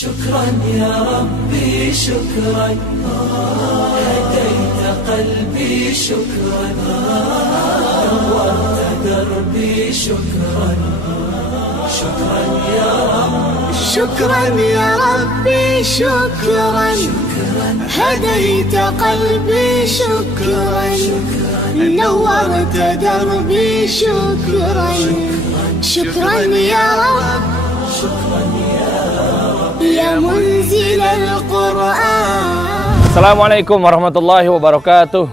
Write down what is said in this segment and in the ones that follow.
شكرا يا ربي شكرا هديت قلبي شكرا نورت دربي شكرا شكرا يا رب شكرا يا ربي شكرا هديت قلبي شكرا نورت دربي شكرا شكرا يا رب شكرا يا منزل القرآن. Assalamualaikum warahmatullahi wabarakatuh.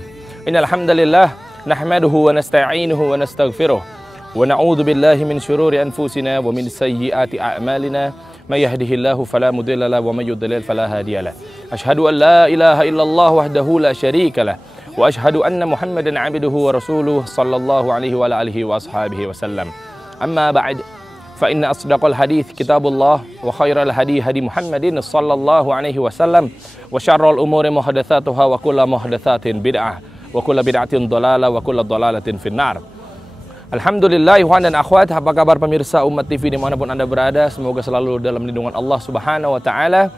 Innal hamdalillah nahmaduhu wa nasta'inuhu wa nastaghfiruh wa na'udzu billahi min shururi anfusina wa min sayyiati a'malina may yahdihillahu fala mudilla lahu wa may yudlil fala hadiyalah. Asyhadu an la ilaha illallah wahdahu la syarikalah wa asyhadu anna Muhammadan 'abduhu wa rasuluhu sallallahu alaihi wa alihi wa ashabihi wasallam. Amma ba'd. Fa inna asdaqal hadits kitabullah wa khairal hadi hadi Muhammadin sallallahu alaihi wasallam wa syarrul umuri muhdatsatuha wa kullu muhdatsatin bid'ah wa kullu bid'atin dhalalah wa kullu dhalalatin finnar. Alhamdulillah ikhwan dan akhwat, apa kabar pemirsa Umat TV dimanapun Anda berada? Semoga selalu dalam lindungan Allah Subhanahu wa taala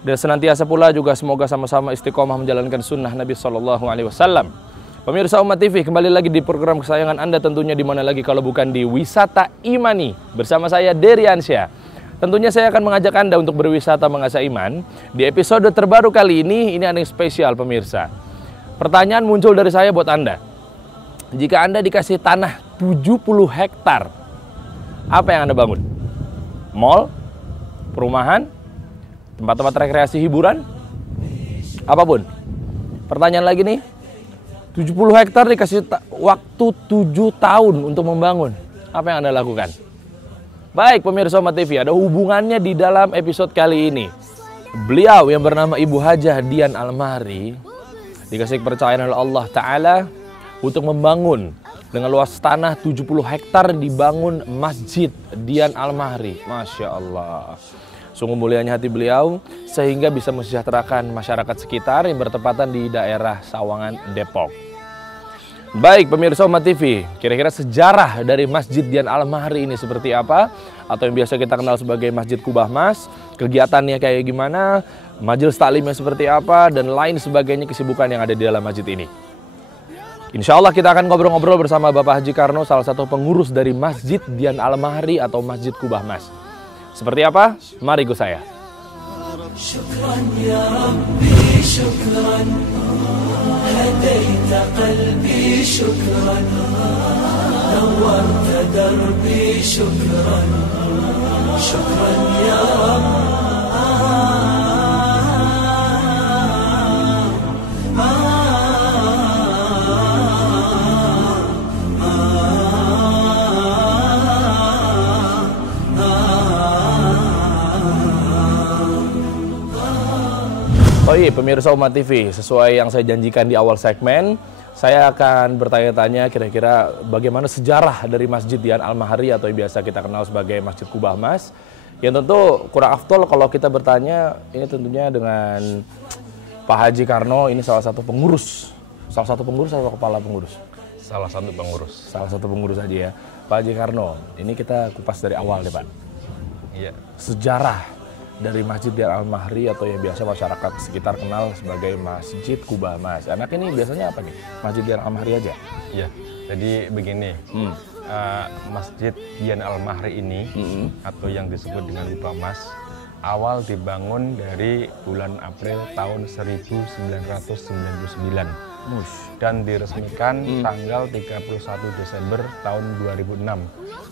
dan senantiasa pula juga semoga sama-sama istiqomah menjalankan sunnah Nabi sallallahu alaihi wasallam. Pemirsa Umat TV, kembali lagi di program kesayangan Anda, tentunya di mana lagi kalau bukan di Wisata Imani bersama saya Deriansyah. Tentunya saya akan mengajak Anda untuk berwisata mengasah iman. Di episode terbaru kali ini ada yang spesial pemirsa. Pertanyaan muncul dari saya buat Anda. Jika Anda dikasih tanah 70 hektar, apa yang Anda bangun? Mall? Perumahan? Tempat-tempat rekreasi hiburan? Apapun. Pertanyaan lagi nih. 70 hektar dikasih waktu 7 tahun untuk membangun. Apa yang Anda lakukan? Baik pemirsa Umat TV, ada hubungannya di dalam episode kali ini. Beliau yang bernama Ibu Hajah Dian Almahri dikasih kepercayaan oleh Allah Ta'ala untuk membangun dengan luas tanah 70 hektar dibangun Masjid Dian Almahri. Masya Allah. Sungguh mulianya hati beliau sehingga bisa mensejahterakan masyarakat sekitar yang bertepatan di daerah Sawangan, Depok. Baik pemirsa Umat TV, kira-kira sejarah dari Masjid Dian Almahri ini seperti apa? Atau yang biasa kita kenal sebagai Masjid Kubah Mas, kegiatannya kayak gimana, majelis taklimnya seperti apa, dan lain sebagainya kesibukan yang ada di dalam masjid ini. Insya Allah kita akan ngobrol-ngobrol bersama Bapak Haji Karno, salah satu pengurus dari Masjid Dian Almahri atau Masjid Kubah Mas. Seperti apa? Mari ikut saya. شكرا يا ربي شكرا هديت قلبي شكرا نورت دربي شكرا شكرا يا رب Oh iya pemirsa Umat TV, sesuai yang saya janjikan di awal segmen, saya akan bertanya-tanya kira-kira bagaimana sejarah dari Masjid Dian Almahri atau yang biasa kita kenal sebagai Masjid Kubah Mas. Yang tentu kurang afdol kalau kita bertanya ini tentunya dengan Pak Haji Karno, ini salah satu pengurus atau kepala pengurus? Salah satu pengurus. Salah satu pengurus aja ya. Pak Haji Karno, ini kita kupas dari awal deh Pak. Iya. Sejarah dari Masjid Dian Almahri atau yang biasa masyarakat sekitar kenal sebagai Masjid Kubah Mas. Anak ini biasanya apa nih? Masjid Dian Almahri aja? Iya. Jadi begini, Masjid Dian Almahri ini atau yang disebut dengan Kubah Mas, awal dibangun dari bulan April tahun 1999 dan diresmikan tanggal 31 Desember tahun 2006.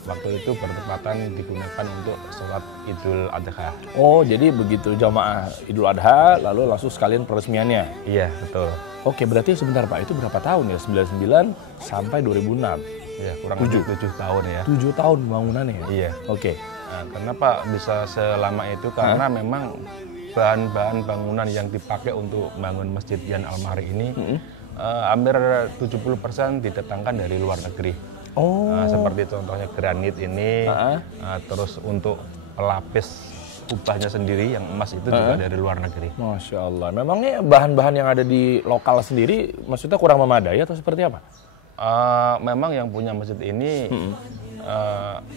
Waktu itu bertepatan digunakan untuk sholat Idul Adha. Oh, jadi begitu jamaah Idul Adha, lalu langsung sekalian peresmiannya? Iya, betul. Oke, berarti sebentar Pak, itu berapa tahun ya? 99 sampai 2006? Iya, kurang lebih 7 tahun ya. 7 tahun bangunannya ya? Iya. Oke. Nah, kenapa bisa selama itu? Karena memang bahan-bahan bangunan yang dipakai untuk bangun Masjid Dian Almahri ini hampir 70% didatangkan dari luar negeri. Oh. Seperti contohnya granit ini, terus untuk pelapis kubahnya sendiri yang emas itu juga dari luar negeri. Masya Allah. Memangnya bahan-bahan yang ada di lokal sendiri, maksudnya kurang memadai atau seperti apa? Memang yang punya masjid ini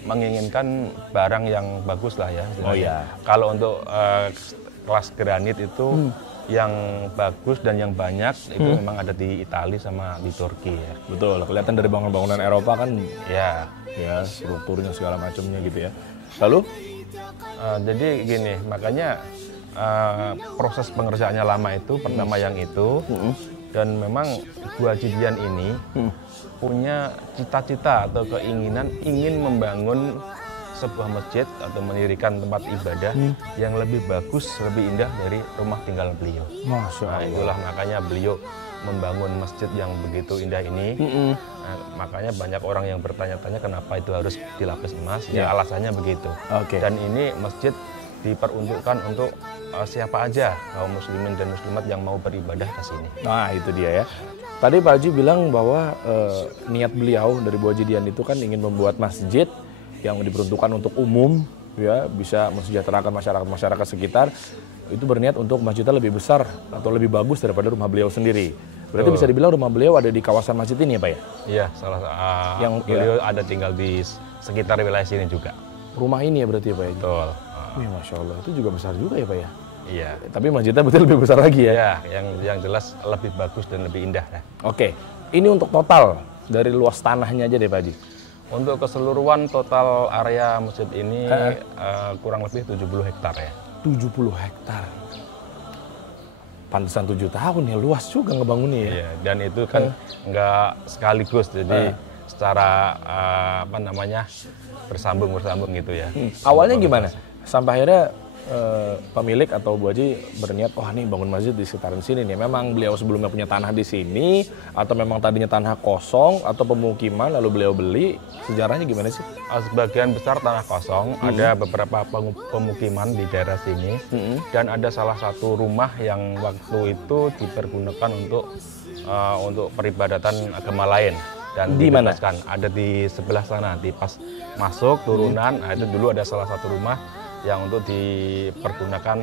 menginginkan barang yang bagus lah ya. Oh iya. Kalau untuk kelas granit itu yang bagus dan yang banyak itu memang ada di Italia sama di Turki ya. Betul, kelihatan dari bangunan-bangunan Eropa kan Ya. ya strukturnya segala macamnya gitu ya. Lalu? Jadi gini, makanya proses pengerjaannya lama itu pertama yang itu dan memang Gua Jidian ini punya cita-cita atau keinginan ingin membangun sebuah masjid atau mendirikan tempat ibadah yang lebih bagus, lebih indah dari rumah tinggal beliau. Masya Nah, itulah makanya beliau membangun masjid yang begitu indah ini. Nah, makanya banyak orang yang bertanya-tanya kenapa itu harus dilapis emas. Ya alasannya begitu. Oke. Dan ini masjid diperuntukkan untuk siapa aja kaum muslimin dan muslimat yang mau beribadah ke sini. Nah itu dia ya. Tadi Pak Haji bilang bahwa niat beliau dari Buah Jidian itu kan ingin membuat masjid yang diperuntukkan untuk umum, ya bisa mensejahterakan masyarakat sekitar. Itu berniat untuk masjidnya lebih besar atau lebih bagus daripada rumah beliau sendiri. Berarti bisa dibilang rumah beliau ada di kawasan masjid ini ya Pak ya? Iya, yang beliau ada tinggal di sekitar wilayah sini juga. Rumah ini ya berarti ya Pak ya? Betul. Wih, Masya Allah, itu juga besar juga ya Pak ya? Iya. Tapi masjidnya betul lebih besar lagi ya? Iya, yang jelas lebih bagus dan lebih indah. Ya. Oke, ini untuk total dari luas tanahnya aja deh Pak Haji. Untuk keseluruhan total area masjid ini kurang lebih 70 hektar ya. 70 hektar. Pantesan 7 tahun ya, luas juga ngebangunnya ya. Iya, dan itu kan nggak sekaligus, jadi secara bersambung gitu ya. Awalnya gimana? Sampai akhirnya pemilik atau Bu Haji berniat, oh nih bangun masjid di sekitaran sini nih. Memang beliau sebelumnya punya tanah di sini, atau memang tadinya tanah kosong, atau pemukiman lalu beliau beli? Sejarahnya gimana sih? Sebagian besar tanah kosong, ada beberapa pemukiman di daerah sini, dan ada salah satu rumah yang waktu itu dipergunakan untuk peribadatan agama lain. Dan di mana? Ada di sebelah sana, di pas masuk turunan, itu dulu ada salah satu rumah yang untuk dipergunakan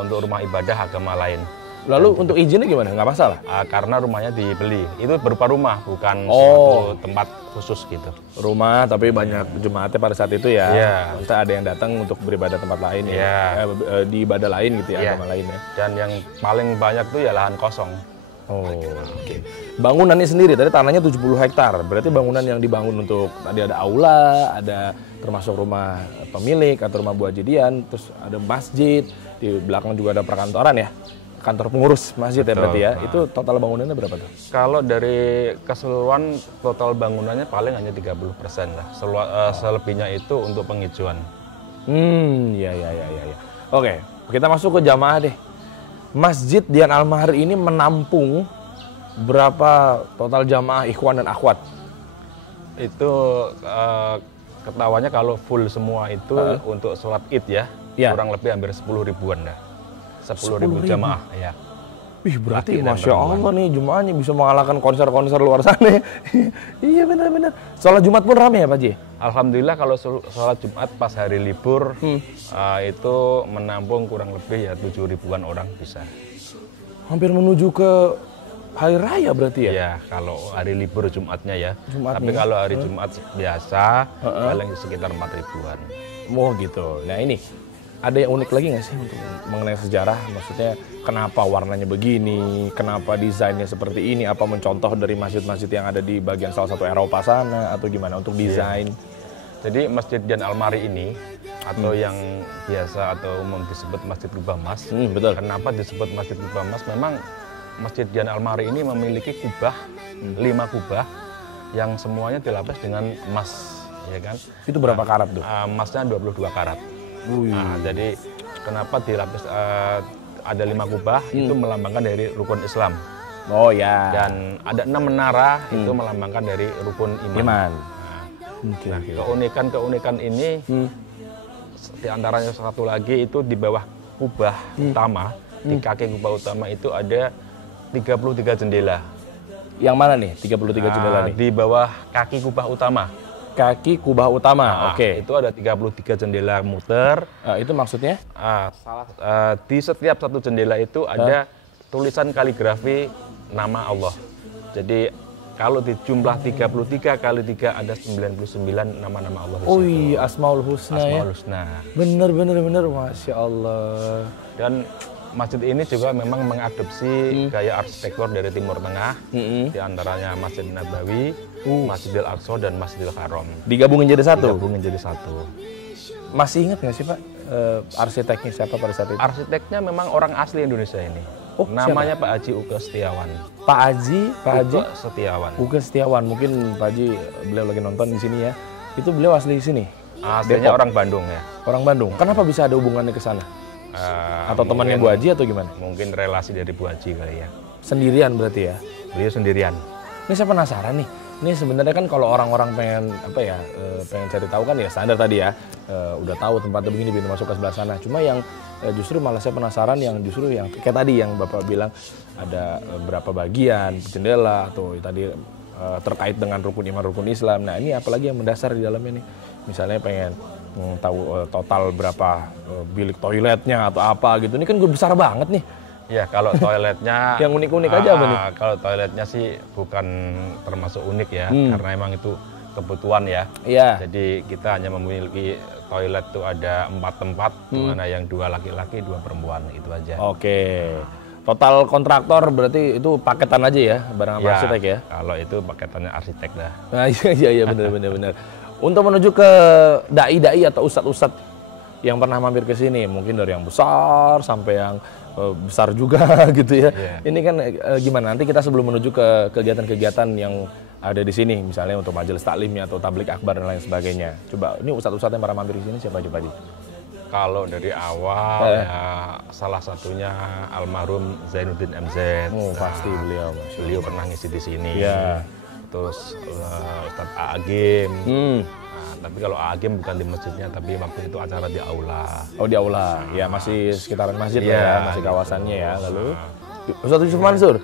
untuk rumah ibadah agama lain. Lalu untuk izinnya gimana? Nggak masalah? Karena rumahnya dibeli. Itu berupa rumah, bukan suatu tempat khusus gitu. Rumah, tapi banyak jemaatnya pada saat itu ya. Iya. Maksudnya ada yang datang untuk beribadah tempat lain ya. Di ibadah lain gitu ya, agama lain ya. Dan yang paling banyak tuh ya lahan kosong. Oh, oke. Bangunannya sendiri, tadi tanahnya 70 hektar. Berarti bangunan yang dibangun untuk, tadi ada aula, ada termasuk rumah pemilik atau rumah Bu Haji Dian, terus ada masjid, di belakang juga ada perkantoran ya. Kantor pengurus masjid. Betul. Ya berarti ya. Itu total bangunannya berapa tuh? Kalau dari keseluruhan total bangunannya paling hanya 30% lah. Selebihnya itu untuk penghijauan. Ya. Oke, kita masuk ke jamaah deh. Masjid Dian Al-Mahri ini menampung berapa total jamaah ikhwan dan akhwat? Itu ketawanya kalau full semua itu untuk sholat id ya, kurang lebih hampir 10 ribuan dah. 10.000 jamaah ya. Wih, berarti Masya Allah nih jemaahnya bisa mengalahkan konser-konser luar sana. Iya benar-benar. Sholat Jumat pun ramai ya Pak Ji? Alhamdulillah kalau sholat Jumat pas hari libur itu menampung kurang lebih ya 7 ribuan orang bisa. Hampir menuju ke hari raya berarti ya? Iya, kalau hari libur Jumatnya ya. Tapi kalau hari Jumat biasa paling sekitar 4 ribuan. Oh gitu. Nah ini, ada yang unik lagi nggak sih untuk mengenai sejarah? Maksudnya kenapa warnanya begini, kenapa desainnya seperti ini? Apa mencontoh dari masjid-masjid yang ada di bagian salah satu Eropa sana atau gimana untuk desain? Jadi Masjid Dian Al-Mahri ini atau yang biasa atau umum disebut Masjid Kubah Emas. Betul. Kenapa disebut Masjid Kubah Emas? Memang Masjid Dian Al-Mahri ini memiliki kubah, 5 kubah yang semuanya dilapis dengan emas, ya kan? Itu berapa karat tuh? Emasnya 22 karat. Nah, jadi kenapa dilapis ada 5 kubah itu melambangkan dari rukun Islam. Oh ya. Dan ada 6 menara itu melambangkan dari rukun iman. Nah, keunikan ini di antaranya satu lagi itu di bawah kubah utama, di kaki kubah utama itu ada 33 jendela. Yang mana nih 33 jendela nih? Di bawah kaki kubah utama. kaki kubah utama. Oke. Itu ada 33 jendela muter. Itu maksudnya? Di setiap satu jendela itu ada tulisan kaligrafi nama Allah. Jadi kalau di jumlah 33 kali 3 ada 99 nama-nama Allah di situ. Oh iya, Asmaul Husna ya. Asmaul Husna. Bener, Masya Allah. Dan masjid ini juga memang mengadopsi gaya arsitektur dari Timur Tengah, di antaranya Masjid Nabawi, Masjidil Aqsa, dan Masjidil Haram. Digabungin jadi satu? Digabungin jadi satu. Masih ingat nggak sih Pak, arsiteknya siapa pada saat itu? Arsiteknya memang orang asli Indonesia ini. Namanya siapa? Pak Haji Uke Setiawan. Pak Haji Setiawan. Uke Setiawan, mungkin Pak Haji beliau lagi nonton di sini ya. Itu beliau asli di sini? Aslinya orang Bandung ya. Orang Bandung. Kenapa bisa ada hubungannya ke sana? Atau temannya Bu Haji atau gimana? Mungkin relasi dari Bu Haji kali ya. Sendirian berarti ya? Beliau sendirian. Ini saya penasaran nih. Ini sebenarnya kan kalau orang-orang pengen pengen cari tahu kan ya standar tadi ya. Udah tahu tempatnya begini, pintu masuk ke sebelah sana. Cuma yang justru malah saya penasaran yang justru yang kayak tadi yang Bapak bilang ada berapa bagian jendela atau tadi terkait dengan rukun iman rukun Islam. Nah, ini apalagi yang mendasar di dalamnya nih. Misalnya pengen tahu total berapa bilik toiletnya atau apa gitu. Ini kan besar banget nih. Ya, kalau toiletnya yang unik-unik aja apa nih? Kalau toiletnya sih bukan termasuk unik ya, karena emang itu kebutuhan ya. Iya. Jadi kita hanya memiliki toilet tuh ada 4 tempat, mana yang 2 laki-laki, 2 perempuan, itu aja. Oke. Total kontraktor berarti itu paketan aja ya, barang Ya, arsitek ya? kalau itu paketannya arsitek dah. Nah, iya benar. Untuk menuju ke dai-dai atau ustadz-ustadz yang pernah mampir ke sini, mungkin dari yang besar sampai yang besar juga gitu ya. Yeah. Ini kan gimana nanti kita sebelum menuju ke kegiatan-kegiatan yang ada di sini, misalnya untuk majelis taklimnya atau tablik akbar dan lain sebagainya. Coba ini ustadz-ustadz yang pernah mampir di sini siapa aja Pak Haji? Kalau dari awal ya salah satunya almarhum Zainuddin MZ. Pasti beliau. Beliau pernah ngisi di sini. Ya. Terus Ustadz Agim. Tapi kalau Agim bukan di masjidnya, tapi waktu itu acara di aula. Oh, di aula. Ya, masih sekitaran masjid ya, masih kawasannya ya. Lalu Ustadz Yusuf Mansur.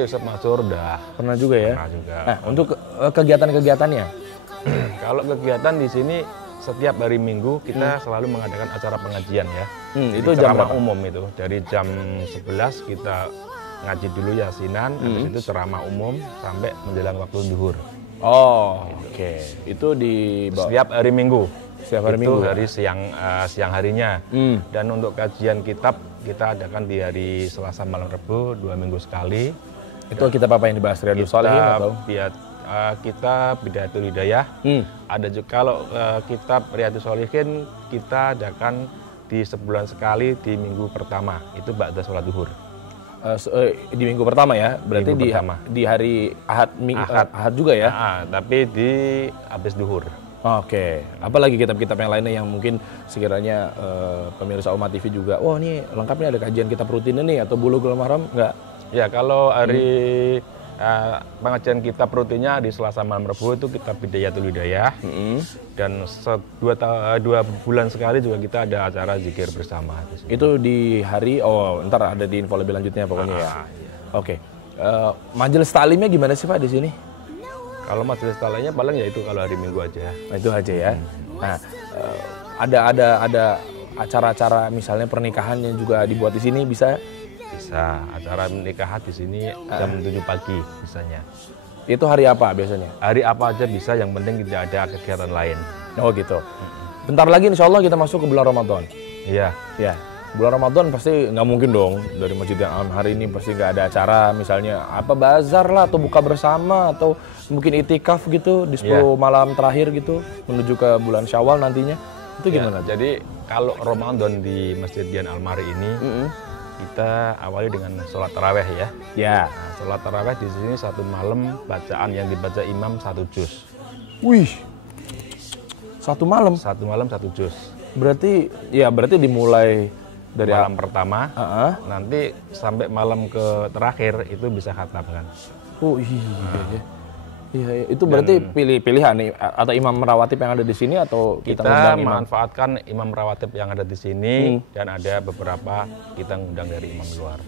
Yusuf Mansur udah pernah juga ya. Pernah juga. Nah, untuk kegiatan-kegiatannya. Kalau kegiatan di sini setiap hari Minggu kita selalu mengadakan acara pengajian ya. Itu jam ceramah umum itu. Dari jam 11 kita ngaji dulu yasinan, habis itu ceramah umum sampai menjelang waktu zuhur. Oh, oke. Itu di setiap hari Minggu. Setiap hari Minggu. Itu dari siang harinya. Dan untuk kajian kitab kita adakan di hari Selasa malam Rebu 2 minggu sekali. Itu kitab apa yang dibahas? Riyadhus Shalihin atau? Kita Bidayatul Hidayah. Ada juga kalau kitab Riyadhus Shalihin kita adakan di sebulan sekali di minggu pertama. Itu ba'da sholat zuhur. Di minggu pertama ya, berarti di hari Ahad juga ya? Tapi di habis duhur. Oke. Apalagi kitab-kitab yang lainnya yang mungkin sekiranya pemirsa Umat TV juga, wah ini lengkapnya ada kajian kitab rutin ini atau Bulughul Maram enggak? Ya, kalau hari pengajian kitab rutinnya di Selasa malam Rebu itu kitab Bidayatul Hidayah. Dan 2 bulan sekali juga kita ada acara zikir bersama. Itu di hari, ntar ada di info lebih lanjutnya pokoknya ya. Iya. Oke. Majelis taklimnya gimana sih Pak di sini? Kalau majelis taklimnya paling ya itu kalau hari Minggu aja. Itu aja ya. Nah, ada acara-acara misalnya pernikahan yang juga dibuat di sini bisa? Bisa. Acara nikahan di sini jam 7 pagi misalnya. Itu hari apa biasanya? Hari apa aja bisa, yang penting tidak ada kegiatan lain. Oh gitu. Bentar lagi insya Allah kita masuk ke bulan Ramadan. Iya. Ya. Bulan Ramadan pasti nggak mungkin dong dari Masjid yang hari ini pasti nggak ada acara misalnya apa bazar lah atau buka bersama atau mungkin itikaf gitu di 10 malam terakhir gitu menuju ke bulan Syawal nantinya. Itu gimana? Jadi kalau Ramadan di Masjid Dian Al-Mari ini kita awali dengan sholat taraweh ya. Ya. Nah, sholat taraweh di sini 1 malam bacaan yang dibaca imam 1 juz. Wih, 1 malam? 1 malam 1 juz. Berarti dimulai dari malam pertama, nanti sampai malam ke terakhir itu bisa khatam kan. Oh iya. Iya, itu berarti pilihan nih atau imam rawatib yang ada di sini atau kita manfaatkan imam rawatib yang ada di sini dan ada beberapa kita ngundang dari imam luar.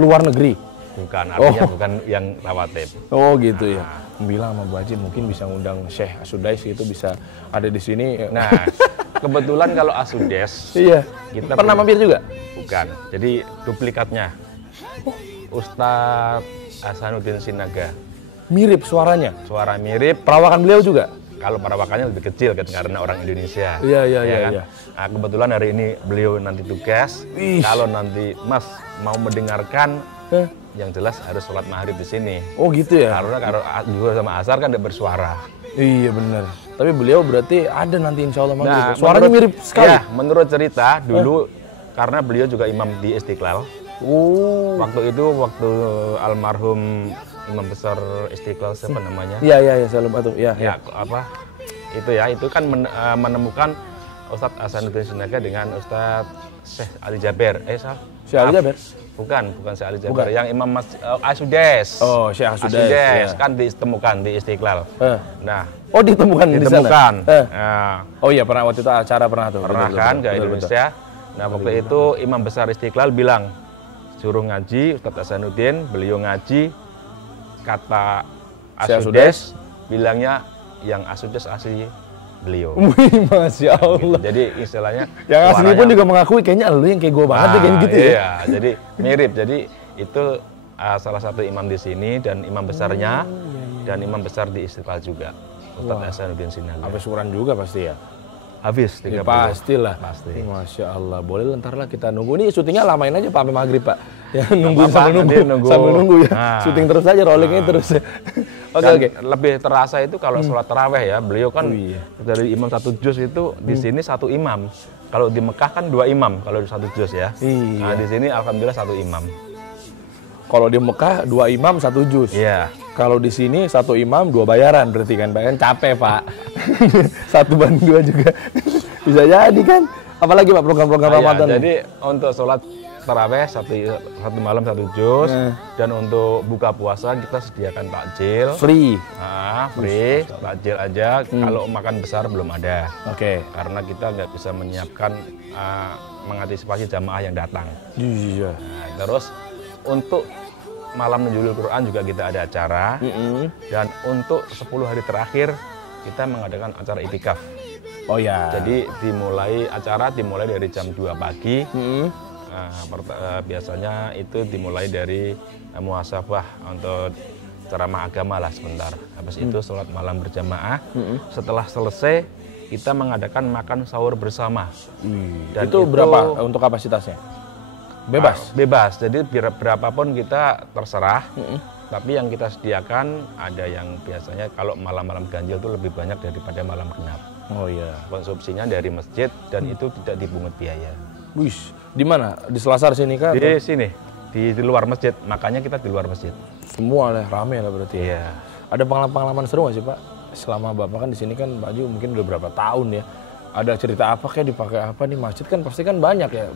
Luar negeri? Bukan, artinya bukan yang rawatib. Oh gitu ya. Bilang sama Bu Haji mungkin bisa ngundang Syekh Asudais itu bisa ada di sini. Nah, kebetulan kalau Asudes Iya. kita Pernah mampir juga? bukan. Jadi duplikatnya. Ustadz Hasanuddin Sinaga. Mirip suaranya. Suara mirip, Perawakan beliau juga? kalau perawakannya lebih kecil kan karena orang Indonesia. Iya, iya, ya iya, kan? iya. Nah, kebetulan hari ini beliau nanti tugas. Ih. Kalau nanti Mas mau mendengarkan, Hah? yang jelas harus sholat maghrib di sini. Oh gitu ya? Karena kalau zuhur sama asar kan tidak bersuara. Iya benar. Tapi beliau berarti ada nanti insya Allah maghrib. Nah, Suaranya mirip sekali. Ya, menurut cerita dulu karena beliau juga imam di Istiqlal. Oh. Waktu itu almarhum Imam Besar Istiqlal siapa namanya? Iya iya iya Salam Atuh. Iya. Ya, apa? Itu kan menemukan Ustadz Hasanuddin Sinaga dengan Ustadz Syekh Ali Jaber. Syekh Ali Jaber? Bukan Syekh Ali Jaber. Bukan. Yang Imam Asudes. Oh, Syekh Asudes. Ya. Kan ditemukan di Istiqlal. Nah, Oh ditemukan di sana. ditemukan. Eh. Nah, Oh iya pernah waktu itu acara pernah tuh. pernah Betul, kan betul, ke betul, Indonesia. Nah, waktu itu Imam Besar Istiqlal bilang suruh ngaji Ustadz Hasanuddin, beliau ngaji, kata Syekh Asudes bilangnya yang Asudes asli beliau. Wih, Masya Allah. Jadi istilahnya Yang asli pun suaranya- juga mengakui kayaknya lu yang kayak gue banget ya, kayak gitu ya. Iya, jadi mirip. Jadi itu salah satu imam di sini dan imam besarnya dan imam besar di Istiqlal juga. Ustadz Hasanuddin Sinaga. Sampai syukuran juga pasti ya. Habis 30. Ya, pastilah. Pasti. Masya Allah. Boleh ntar lah kita nunggu. Ini syutingnya lamain aja Pak sampai maghrib Pak. Ya nungguin apa-apa, sambil nunggu. nanti nunggu. Sambil nunggu ya. Nah. Syuting terus aja, rollingnya terus. Oke Dan oke. lebih terasa itu kalau sholat taraweh ya, beliau kan Oh, iya. dari imam satu juz itu di sini satu imam. Kalau di Mekah kan 2 imam kalau di satu juz ya. Iya. Nah, di sini alhamdulillah 1 imam. Kalau di Mekah 2 imam 1 juz. Iya. Kalau di sini 1 imam 2 bayaran berarti kan. Bahkan capek Pak. 1/2 juga. Bisa jadi kan. Apalagi Pak program-program Nah, ya, Ramadan. jadi untuk sholat taraweh satu malam 1 juz dan untuk buka puasa kita sediakan takjil. Free. Nah, free, takjil aja. Kalau makan besar belum ada. Oke. Karena kita nggak bisa menyiapkan mengantisipasi jamaah yang datang. Iya. Nah, terus untuk malam Nuzulul Quran juga kita ada acara. Dan untuk 10 hari terakhir kita mengadakan acara itikaf. Oh ya. Jadi acara dimulai dari jam 2 pagi. Biasanya itu dimulai dari muhasabah untuk ceramah agama lah sebentar. Habis itu sholat malam berjamaah. Setelah selesai kita mengadakan makan sahur bersama. Dan itu berapa untuk kapasitasnya? Bebas. Bebas. Jadi berapapun kita terserah. Tapi yang kita sediakan ada yang biasanya kalau malam-malam ganjil itu lebih banyak daripada malam genap. Oh iya. Konsumsinya dari masjid dan itu tidak dipungut biaya. Wih, di mana? Di Selasar sini kan? Di sini, di luar masjid. Makanya kita di luar masjid. Semua lah, rame lah berarti. Iya. Ada pengalaman seru nggak sih Pak? Selama Bapak kan di sini kan Pak Ju mungkin udah berapa tahun ya. Ada cerita apa kayak dipakai apa nih masjid kan pasti kan banyak ya.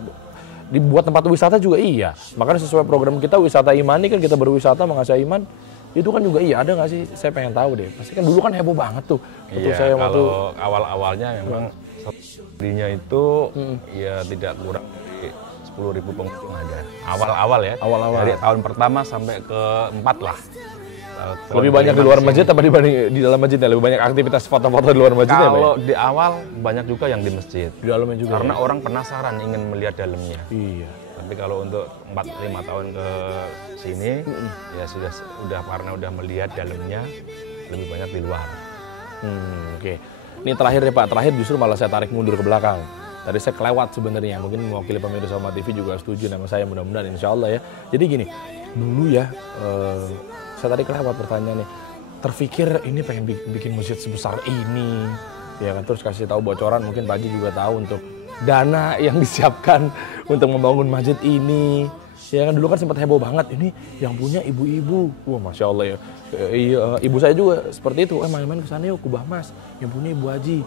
Dibuat tempat wisata juga iya. Makanya sesuai program kita wisata imani kan kita berwisata mengasah iman. Itu kan juga iya, ada nggak sih? Saya pengen tahu deh. Pasti kan dulu kan heboh banget tuh. Waktu Iya, saya kalau awal-awalnya memang belinya itu ya tidak kurang dari 10.000 pengunjung ada. Awal-awal ya. Awal-awal. Dari tahun pertama sampai ke 4 lah. lebih banyak di luar masjid apa dibanding di dalam masjidnya? Lebih banyak aktivitas foto-foto di luar masjidnya Pak? Kalau di awal banyak juga yang di masjid. Di dalamnya juga. Karena ya? orang penasaran ingin melihat dalamnya. Iya. Tapi kalau untuk 4-5 tahun ke sini ya sudah karena udah melihat dalamnya lebih banyak di luar. Oke. Ini terakhir ya Pak, terakhir justru malah saya tarik mundur ke belakang. Tadi saya kelewat sebenarnya, mungkin mewakili pemirsa Sama TV juga setuju sama saya mudah-mudahan insya Allah ya. Jadi gini, dulu ya, saya tadi kelewat pertanyaannya. Terpikir ini pengen bikin masjid sebesar ini, ya kan? Terus kasih tahu bocoran, mungkin Pak Haji juga tahu untuk dana yang disiapkan untuk membangun masjid ini. Ya kan dulu kan sempat heboh banget, ini yang punya ibu-ibu. Wah Masya Allah ya. Ibu saya juga seperti itu, main-main ke sana yuk ke Bahmas, yang punya Ibu Haji.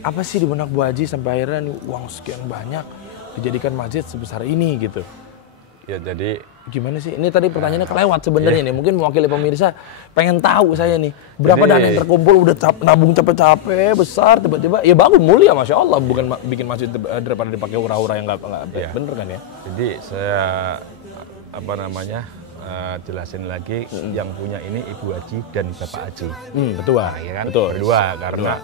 Apa sih di benak Bu Haji sampai akhirnya nih uang sekian banyak dijadikan masjid sebesar ini gitu. Ya jadi Gimana sih? Ini tadi pertanyaannya kelewat sebenarnya nih. Mungkin mewakili pemirsa pengen tahu saya nih. Berapa dana yang terkumpul udah nabung capek-capek besar tiba-tiba ya bagus mulia Masya Allah. Bukan bikin masjid daripada dipakai hura-hura yang nggak bener kan ya. Jadi saya jelasin lagi, yang punya ini Ibu Haji dan Bapak Haji. Betul, Nah, ya kan? betul. Berdua, karena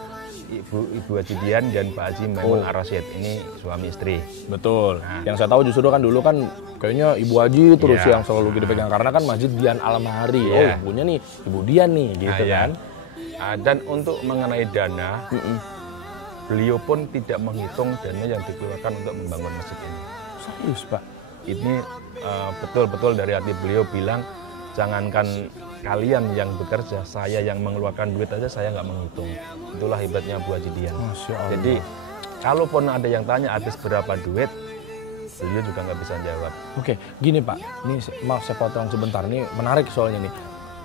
Ibu Haji Dian dan Pak Haji Maimun Ar-Rasyid ini suami istri. Betul. Yang saya tahu justru kan dulu kan kayaknya Ibu Haji terus Iya. yang selalu dipegang karena kan Masjid Dian Al-Mahari. Oh, Iya. ibunya nih Ibu Dian nih gitu Nah, ya. kan. Dan untuk mengenai dana, beliau pun tidak menghitung dana yang dikeluarkan untuk membangun masjid ini. Serius, Pak. Ini betul-betul dari hati beliau bilang, jangankan kalian yang bekerja, saya yang mengeluarkan duit aja saya nggak menghitung. Itulah hebatnya Bu Haji Dian. Masya Allah. Jadi, kalaupun ada yang tanya habis berapa duit, beliau juga nggak bisa jawab. Oke, gini Pak, ini maaf saya potong sebentar, ini menarik soalnya nih.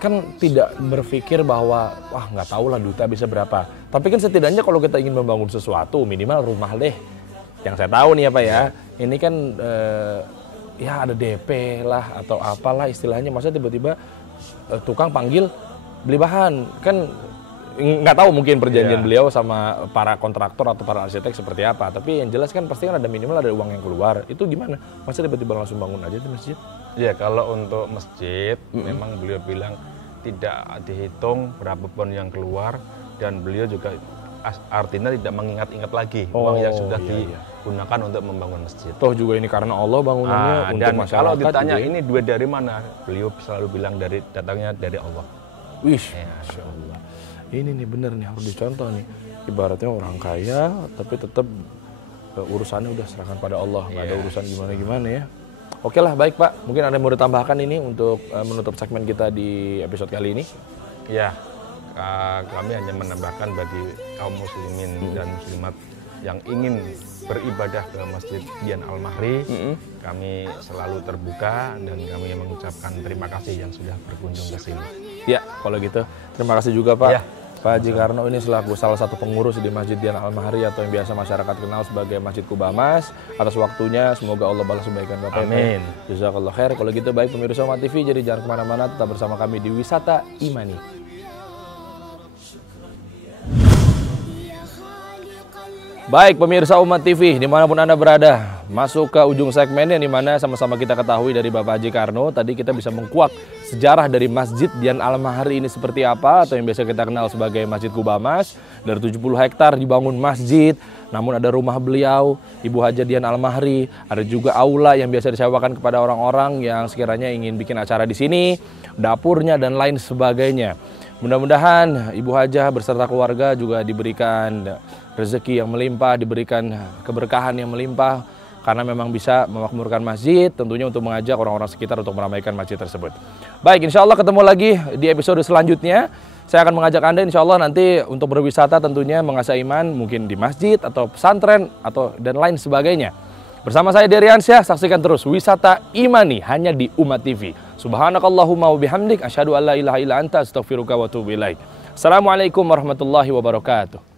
Kan tidak berpikir bahwa, wah nggak tahu lah duitnya bisa berapa. Tapi kan setidaknya kalau kita ingin membangun sesuatu, minimal rumah deh. Yang saya tahu nih ya Pak ya, ini kan ya ada DP lah atau apalah istilahnya. Masa tiba-tiba tukang panggil beli bahan, kan nggak tahu mungkin perjanjian beliau sama para kontraktor atau para arsitek seperti apa. Tapi yang jelas kan pasti kan ada minimal ada uang yang keluar. Itu gimana? Masa tiba-tiba langsung bangun aja tuh masjid? Ya kalau untuk masjid, memang beliau bilang tidak dihitung berapapun yang keluar, dan beliau juga artinya tidak mengingat-ingat lagi uang yang sudah digunakan untuk membangun masjid. Toh juga ini karena Allah bangunannya untuk Dan masyarakat. kalau ditanya juga ya. ini duit dari mana, beliau selalu bilang datangnya dari Allah. Wish, Ya. Masya Allah. Ini nih bener nih harus dicontoh nih. Ibaratnya orang kaya tapi tetap urusannya udah serahkan pada Allah, nggak ada urusan gimana-gimana ya. Oke lah, baik Pak. Mungkin ada yang mau ditambahkan ini untuk menutup segmen kita di episode kali ini. Ya, kami hanya menambahkan bagi kaum muslimin dan muslimat yang ingin beribadah ke Masjid Dian Al-Mahri, kami selalu terbuka dan kami mengucapkan terima kasih yang sudah berkunjung ke sini. Ya, kalau gitu terima kasih juga Pak. Ya. Pak Haji Karno ini selaku salah satu pengurus di Masjid Dian Al-Mahri atau yang biasa masyarakat kenal sebagai Masjid Kubamas, atas waktunya semoga Allah balas kebaikan Bapak. Amin. Jazakallah khair. Kalau gitu baik pemirsa Umat TV, jadi jangan kemana-mana, tetap bersama kami di Wisata Imani. Baik pemirsa Umat TV, dimanapun Anda berada, masuk ke ujung segmennya di mana sama-sama kita ketahui dari Bapak Haji Karno. Tadi kita bisa mengkuak sejarah dari Masjid Dian Al-Mahri ini seperti apa, atau yang biasa kita kenal sebagai Masjid Kubamas. Dari 70 hektar dibangun masjid, namun ada rumah beliau, Ibu Haji Dian Al-Mahri. Ada juga aula yang biasa disewakan kepada orang-orang yang sekiranya ingin bikin acara di sini, dapurnya dan lain sebagainya. Mudah-mudahan Ibu Hajah beserta keluarga juga diberikan rezeki yang melimpah, diberikan keberkahan yang melimpah, karena memang bisa memakmurkan masjid, tentunya untuk mengajak orang-orang sekitar untuk meramaikan masjid tersebut. Baik, insya Allah ketemu lagi di episode selanjutnya. Saya akan mengajak Anda insya Allah nanti untuk berwisata, tentunya mengasah iman, mungkin di masjid atau pesantren atau dan lain sebagainya. Bersama saya Deriansyah, saksikan terus Wisata Imani hanya di Umat TV. Subhanakallahumma wa bihamdik, asyhadu an la ilaha illa anta, astaghfiruka wa atubu ilaik. Assalamualaikum warahmatullahi wabarakatuh.